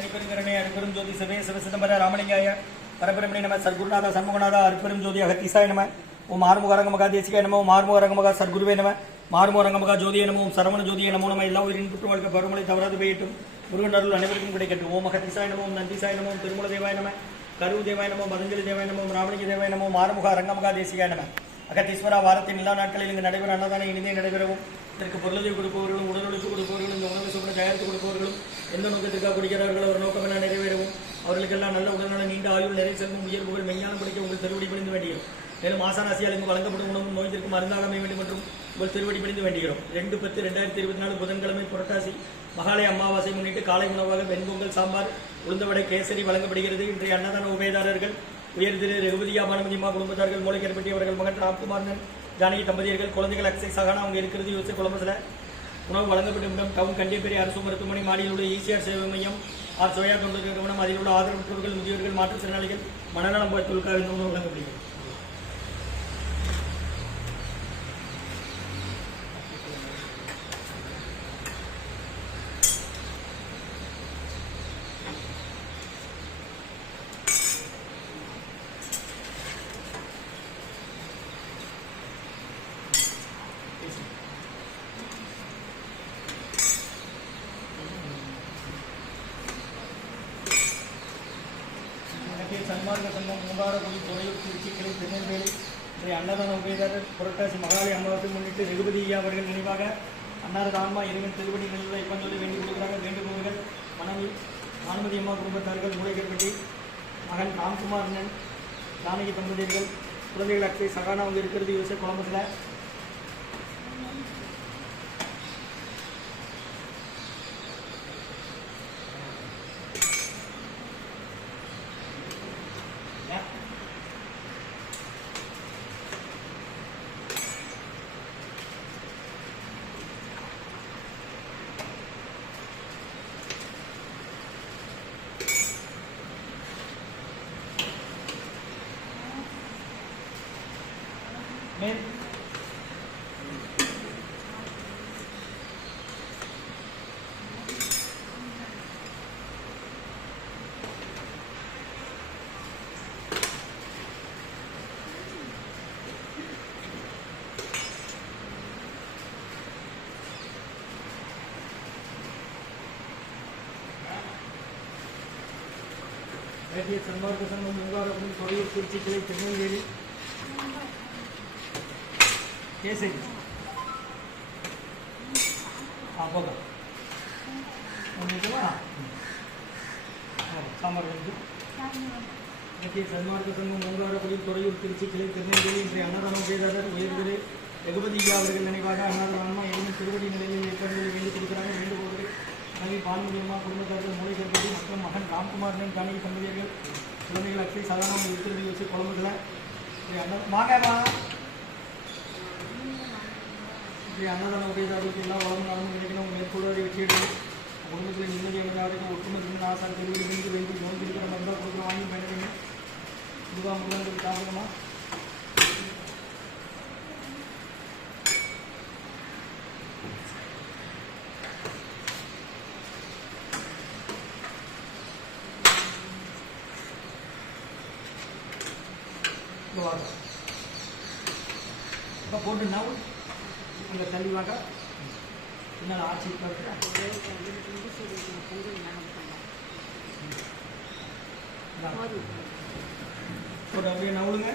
தனிப்பெருங்கரணை அருப்பெரும் ஜோதி சிவே சிவசிதம்பர ராமலிங்காய பரபிரமணி நம சர்க்குருநாத சண்முகநாத அருப்பெரும் ஜோதி அகத்தீசாய நம ஓம் ஆறுமுகரங்கமகா தேசிகாய நம ஓம் ஆறுமுகரங்கமகா சர்க்குருவே நம மாறுமுகரங்கமகா ஜோதிய நம ஓம் சரவண ஜோதிய நமோ நம எல்லா உயிரின் புற்று வாழ்க்கை பருமலை தவறாது பெய்யட்டும் முருகன் அருள் அனைவருக்கும் கிடைக்கட்டும் ஓம் அகத்தீசாய நம ஓம் நந்திசாய நம ஓம் திருமூல தேவாய நம கரு தேவாய நம மதஞ்சலி தேவாய நம ஓம் ராமலிங்க தேவாய நம ஆறுமுக அரங்கமகா தேசிகாய நம அகத்தீஸ்வரா வாரத்தின் எல்லா நாட்களில் இங்கு நடைபெற அன்னதான இனிதே நடைபெறவும் இதற்கு பொருளை கொடுப்பவர்களும் உடலுழைப்பு கொடுப்பவர்களும் இந்த உணவு சுமண தயாரித்து கொடுப்பவர்களும் எந்த நோக்கத்திற்காக கொடுக்கிறார்களோ ஒரு நோக்கம் என நிறைவேறவும் அவர்களுக்கெல்லாம் நல்ல உடல்நல நீண்ட ஆயுள் நிறைய செல்வம் உயர் புகழ் மெய்ஞானம் படிக்க உங்கள் திருவடி பிடிந்து வேண்டுகிறோம். மேலும் ஆசானாசியால் இங்கு வழங்கப்படும் உணவும் நோய்த்திற்கும் மருந்தாக அமைய வேண்டும் என்றும் உங்கள் திருவடி பிடிந்து வேண்டுகிறோம். 2/10/2024 புதன்கிழமை புரட்டாசி மகாலய அமாவாசை முன்னிட்டு காலை உணவாக வெண்பொங்கல் சாம்பார் உளுந்தவடை கேசரி வழங்கப்படுகிறது. இன்றைய அன்னதான உபயதாரர்கள் உயர் திரு ரகுபதியா பானுமதிமா குடும்பத்தார்கள் மூளைக்கற்பட்டி அவர்கள் மகன் ராம்குமாரன் ஜானகி தம்பதியர்கள் குழந்தைகள் அக்ஸை சகானா அவங்க இருக்கிறது யோசிச்சு கொலம்பஸில் உணவு வழங்கப்படும் இடம் டவுன் கண்டிப்பேரி அரசு மருத்துவமனை மாடியில் உள்ள ஈசிஆர் சேவை மையம் ஆர் சோயா தொண்டு நிறுவனம் அதில் உள்ள ஆதரவற்றோர்கள் முதியோர்கள் மாற்றுத்திறனாளிகள் மனநலம் தொழிற்காக இந்த உணவு வழங்கப்படுகிறது. சன்மார்க்க சங்கம் மூங்காரக்குடி துறையூர் திருச்சிக்கிளை திருநெல்வேலி இன்றைய அன்னதான உபயதாரர் புரட்டாசி மகாலய அமாவாசை முன்னிட்டு ரகுபதியா அவர்கள் நினைவாக அன்னாரது ஆன்மா இறைவன் திருவடி நிலையில் இப்ப சொல்லி வேண்டிக் கொடுக்கிறாங்க. வேண்டுகோள்கள் மனைவி பானுமதி அம்மா குடும்பத்தார்கள் மூளைக்கற்பட்டி மகன் ராம்குமாரன் ஜானகி தம்பதியர்கள் குழந்தைகள் அக்ஷய் சகானா அவங்க இருக்கிறது யோசிச்சு கொலம்பஸில் மேல் சன்மார்க்க சங்கம் மூங்காரக்குடி துறையூர் திருச்சிக்கிளை திருநெல்வேலி கேசரி போக சாம்பார் சன்மார்க்க சங்கம் மூங்காரக்குடி துறையூர் திருச்சிக்கிளை திருநெல்வேலி இன்றைய அன்னதான உபயதாரர் உயர் திரு ரகுபதியா அவர்கள் நினைவாக அன்னாரது ஆன்மா இறைவன் திருவடி நிலையில் ஏற்படுவதை வேண்டிக் கொடுக்கிறாங்க. வேண்டுகோள்கள் மனைவி பானுமதியம்மா குடும்பத்தார்கள் மூளைக்கற்பட்டி மற்றும் மகன் ராம்குமாரன் ஜானகி தம்பதியர்கள் குழந்தைகள் அக்ஷய் சாதாரண இருக்கிறது யோசிச்சு குழம்புகளை மாகாமா அன்னதான உபயதாரர்களுக்கு எல்லா வளமும் நலமும் கிடைக்கணும். மேற்கொள்வதை வெற்றியிடும் குடும்பத்தில் நிம்மதியாக வரைக்கும் ஒட்டுமொத்த ஆசான் தெருவில் இருந்து வேண்டி நோய் இருக்கிற மருந்தாக கொடுக்குற வாங்கி பயண வேண்டும். இதுவா முருகன் தாபகமா போட்டு நான் உங்க தெளிவாக என்னால் ஆட்சி ஒரு அப்படியே நவுளுங்க.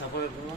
잡아야 되나?